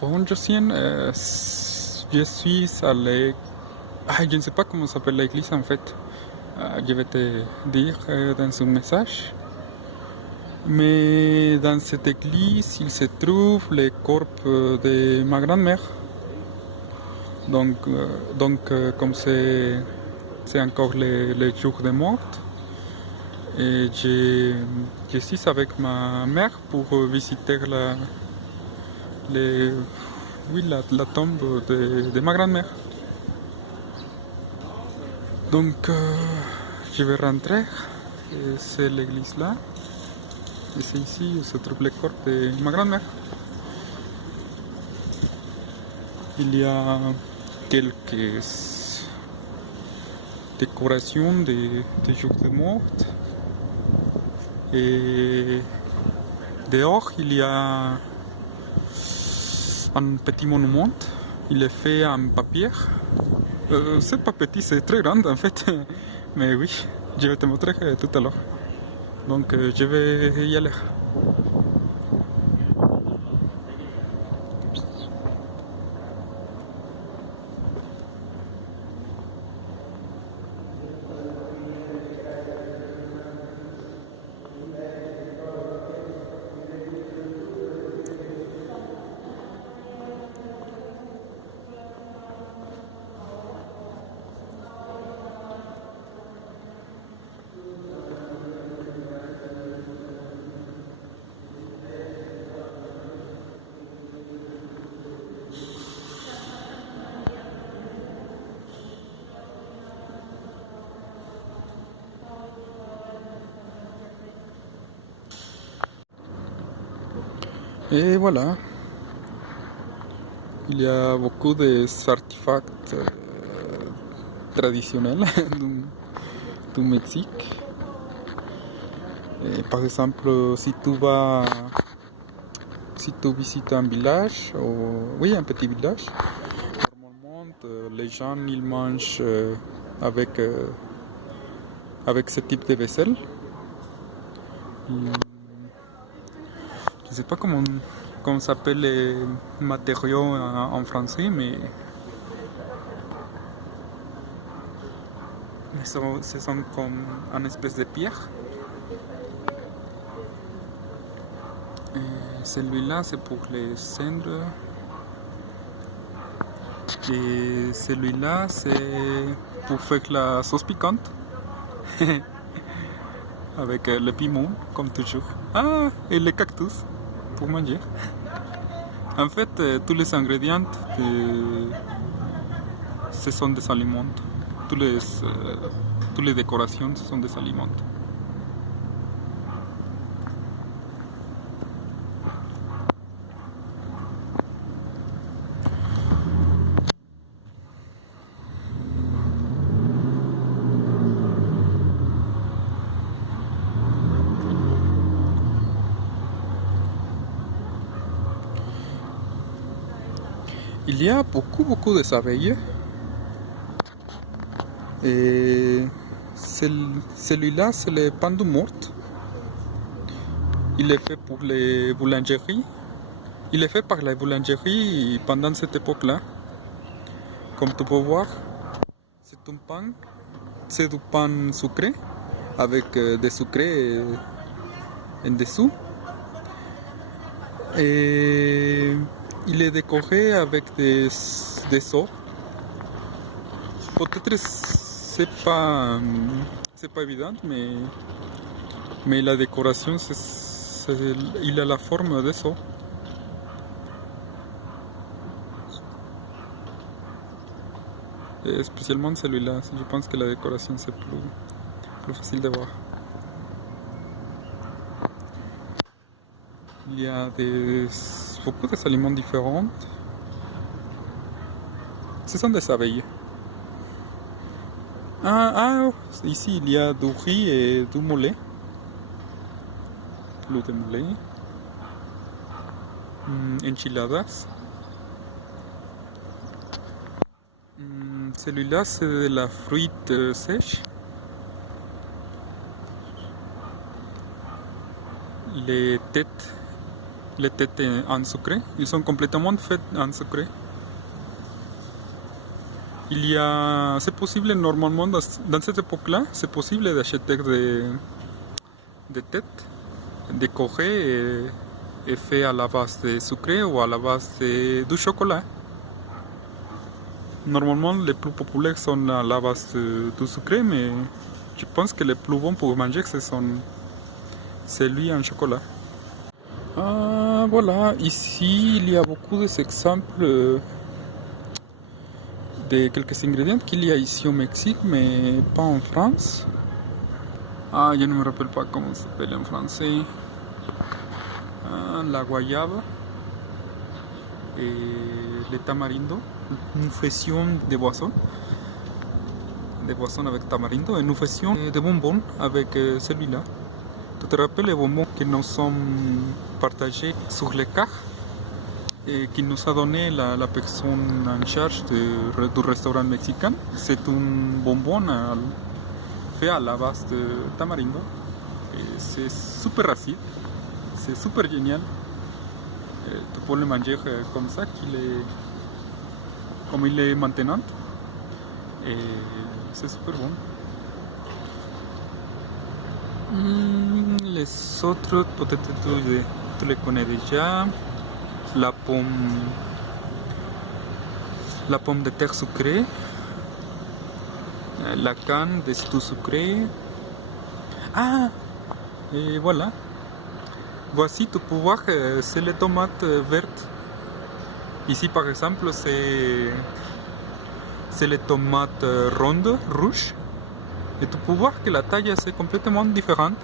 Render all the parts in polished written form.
Bon, je suis allé. Ah, je ne sais pas comment s'appelle l'église en fait. Je vais te dire dans un message. Mais dans cette église, il se trouve le corps de ma grand-mère. Comme c'est encore le jour de mort, et je suis avec ma mère pour visiter les, oui, la tombe de ma grand-mère. Donc, je vais rentrer. C'est l'église là. Et c'est ici où se trouve le corps de ma grand-mère. Il y a quelques décorations de jours de mort. Et dehors, il y a un petit monument. Il est fait en papier. C'est pas petit, c'est très grand en fait. Mais oui, je vais te montrer tout à l'heure. Donc je vais y aller. Et voilà, il y a beaucoup d'artefacts traditionnels du Mexique. Et par exemple, si tu visites un village, oui, un petit village, normalement, les gens ils mangent avec ce type de vaisselle. Je ne sais pas comment s'appelle les matériaux en français, mais ce sont comme une espèce de pierre. Et celui-là, c'est pour les cendres. Et celui-là, c'est pour faire la sauce piquante. Avec le piment, comme toujours. Ah, et les cactus, pour manger. En fait, tous les ingrédients, ce sont des aliments. Toutes les décorations, ce sont des aliments. Il y a beaucoup d'abeilles. Et celui-là, c'est le pain de mort. Il est fait pour les boulangeries. Il est fait par la boulangerie pendant cette époque-là. Comme tu peux voir, c'est du pain sucré avec des sucrés en dessous. Et il est décoré avec des os. Peut-être c'est pas évident, mais la décoration, il a la forme des os. Et spécialement celui-là, je pense que la décoration c'est plus facile de voir. Il y a beaucoup d'aliments différents. Ce sont des abeilles. Ici il y a du riz et du mole. Plus de mole. Enchiladas. Celui-là, c'est de la fruite sèche. Les têtes, les têtes en sucré, ils sont complètement faits en sucré. C'est possible normalement dans cette époque-là, c'est possible d'acheter des têtes décorées et fait à la base de sucré ou à la base du chocolat. Normalement, les plus populaires sont à la base du sucré, mais je pense que les plus bons pour manger, c'est lui en chocolat. Voilà, ici il y a beaucoup d'exemples de quelques ingrédients qu'il y a ici au Mexique, mais pas en France. Je ne me rappelle pas comment ça s'appelle en français. La guayaba et le tamarindo. Nous faisions des boissons avec tamarindo et nous faisions des bonbons avec celui-là. Tu te rappelles les bonbons que nous sommes partagés sur les cartes et qui nous a donné la personne en charge du restaurant mexicain? C'est un bonbon fait à la base de tamarindo. Et c'est super acide, c'est super génial. Tu peux le manger comme ça, comme il est maintenant. Et c'est super bon. Les autres, peut-être tu les connais déjà. La pomme de terre sucrée. La canne de tout sucré. Et voilà. Voici, tu peux voir, c'est les tomates vertes. Ici, par exemple, c'est les tomates rondes, rouges. Et tu peux voir que la taille est complètement différente.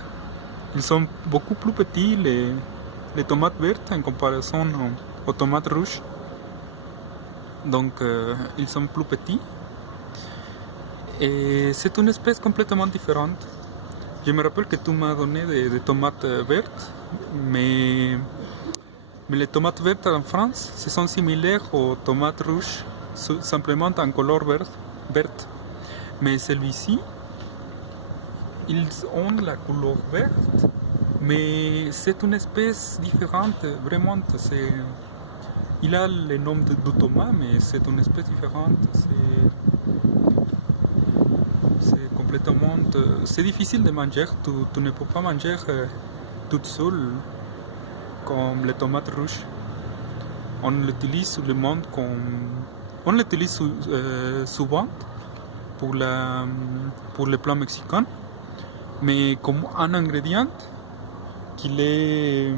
Ils sont beaucoup plus petits, les tomates vertes, en comparaison aux tomates rouges. Donc, ils sont plus petits. Et c'est une espèce complètement différente. Je me rappelle que tu m'as donné des tomates vertes, mais les tomates vertes en France, ce sont similaires aux tomates rouges, simplement en couleur verte. Mais celui-ci, ils ont la couleur verte, mais c'est une espèce différente, vraiment. Il a le nom du tomate, mais c'est une espèce différente. C'est difficile de manger. Tu ne peux pas manger toute seule comme les tomates rouges. On l'utilise sur le monde on l'utilise souvent pour les plats mexicains, mais comme un ingrédient qu'il est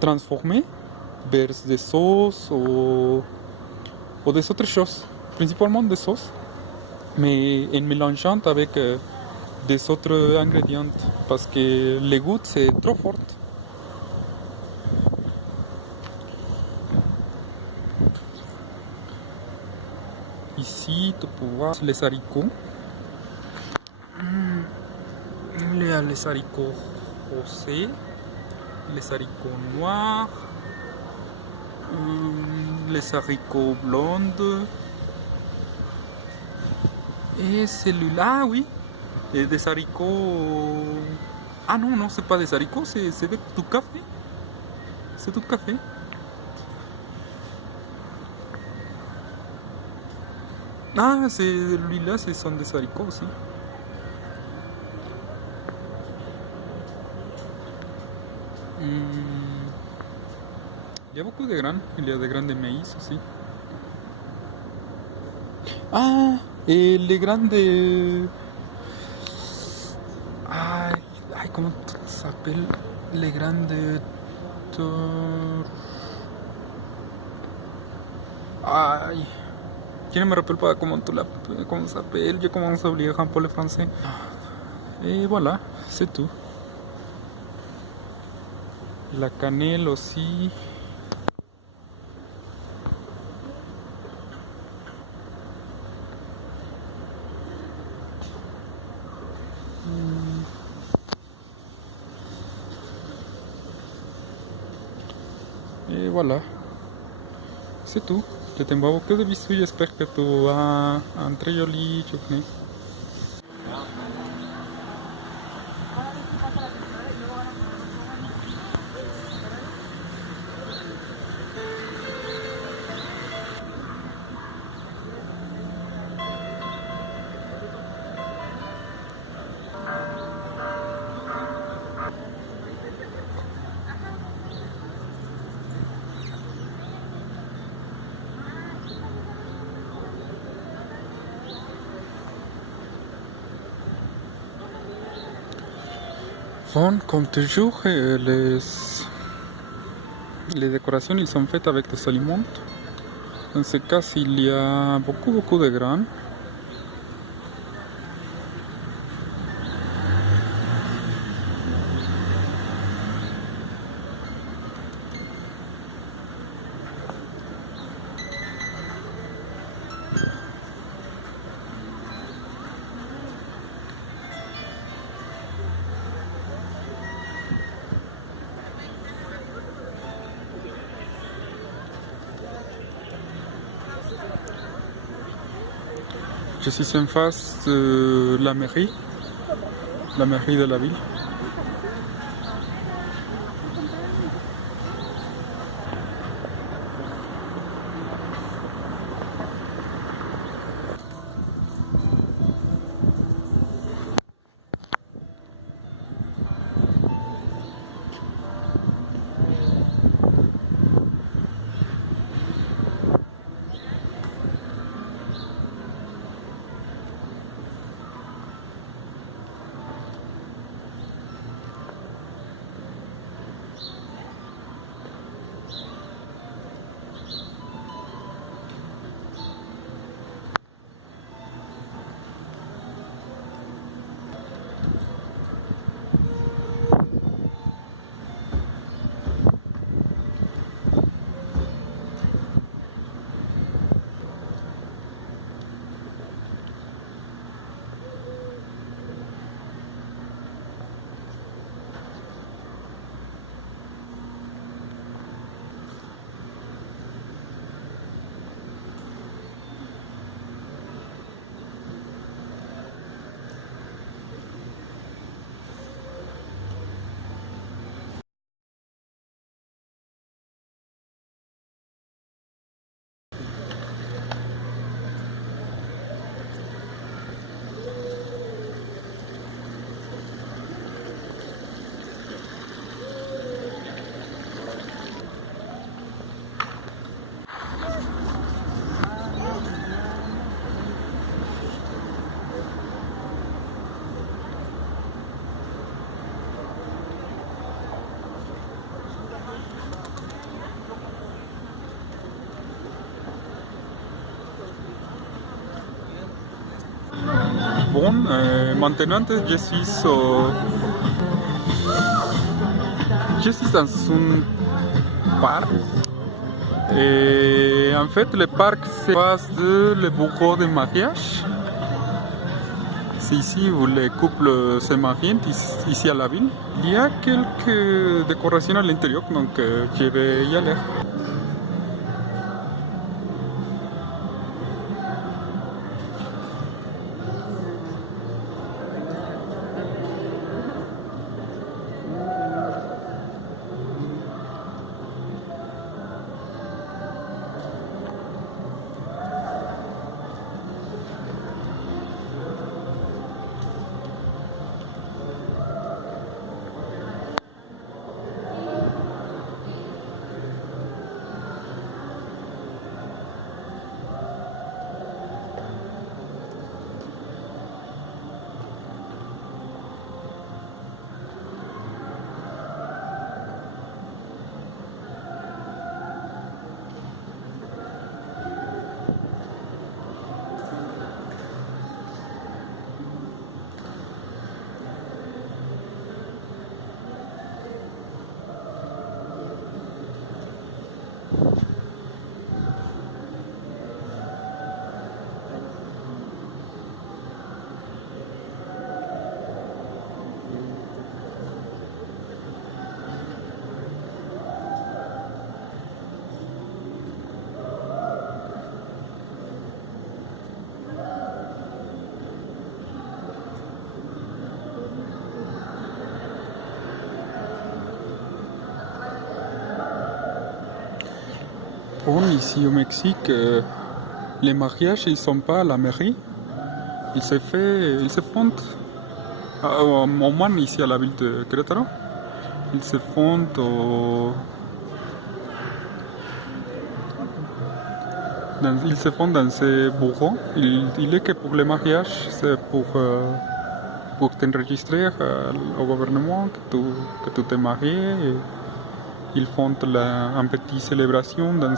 transformé vers des sauces ou des autres choses, principalement des sauces, mais en mélangeant avec des autres ingrédients, parce que le goût c'est trop fort. Ici, tu peux voir les haricots. Il y a les haricots rosés, les haricots noirs, les haricots blondes. Et celui-là, oui, et des haricots. Ah non, c'est pas des haricots, c'est du café. C'est du café. Celui-là, ce sont des haricots aussi. Il y a beaucoup de grains. Il y a des grains de maïs aussi. Et les grains de... comment ça s'appelle? Les grains de... Je ne me rappelle pas comment ça s'appelle. Je commence à oublier un peu le français. Et voilà, c'est tout. La cannelle aussi. Et voilà, c'est tout. Je t'envoie beaucoup de bisous, j'espère que tu as un très joli journée. Bon, comme toujours, les décorations ils sont faites avec des aliments. Dans ce cas, il y a beaucoup de grains. Je suis en face de la mairie de la ville. Bon, maintenant je suis dans un parc. Et en fait, le parc c'est face de le bureau de mariage. C'est ici où les couples se marient, ici à la ville. Il y a quelques décorations à l'intérieur, donc je vais y aller. Japon, ici au Mexique, les mariages, ils sont pas à la mairie. Ils se font, au moins ici à la ville de Querétaro, ils se font ils se font dans ces bureaux. Il est que pour les mariages, c'est pour t'enregistrer au gouvernement que tu t'es marié. Et ils font une petite célébration dans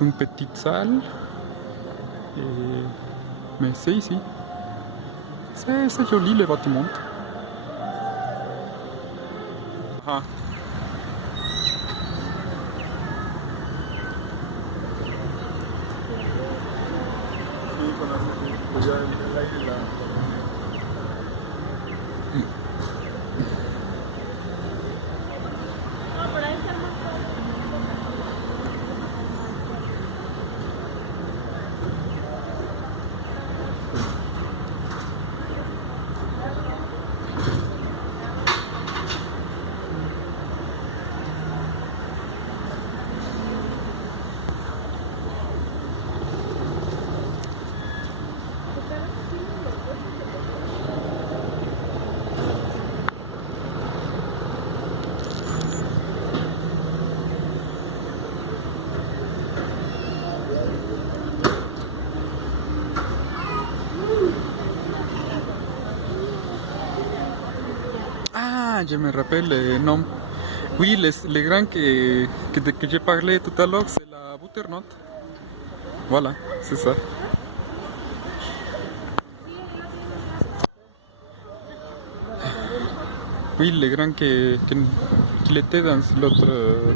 une petite salle. Mais c'est ici. C'est joli le bâtiment. Ah. Ah, je me rappelle le nom. Oui, les grains que j'ai parlé tout à l'heure, c'est la butternut. Voilà, c'est ça. Oui, les grains qu'il était dans l'autre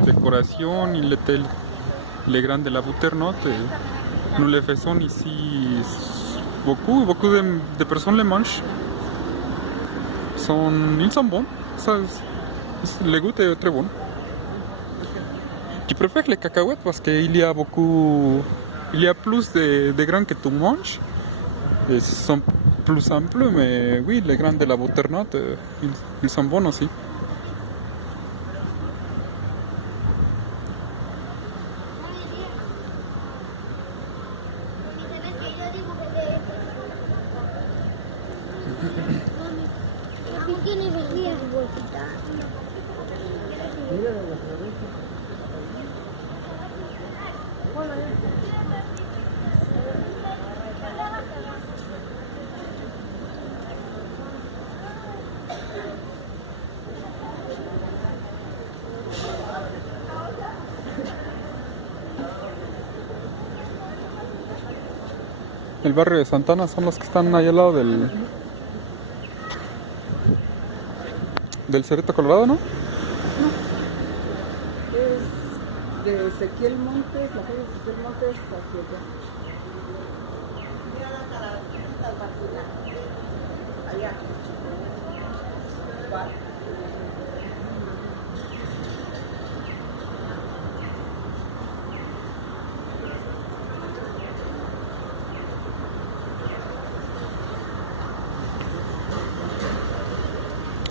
décoration, il était les grains de la butternut. Et nous les faisons ici. Beaucoup de personnes les mangent. Ils sont bons. Le goût est très bon. Je préfère les cacahuètes parce qu'il y a plus de grains que tu manges. Ils sont plus simples, mais oui, les grains de la butternut, ils sont bons aussi. El barrio de Santana son los que están ahí al lado del Cerrito Colorado, ¿no? Es de Ezequiel Montes, la calle de Ezequiel Montes hacia allá. Mira la característica vacuna. Allá.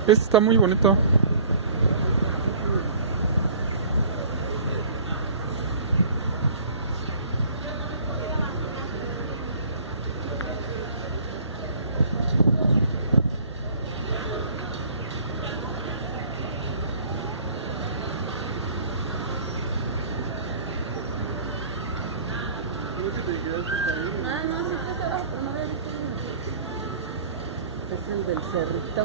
Este está muy bonito. Es el del Cerrito.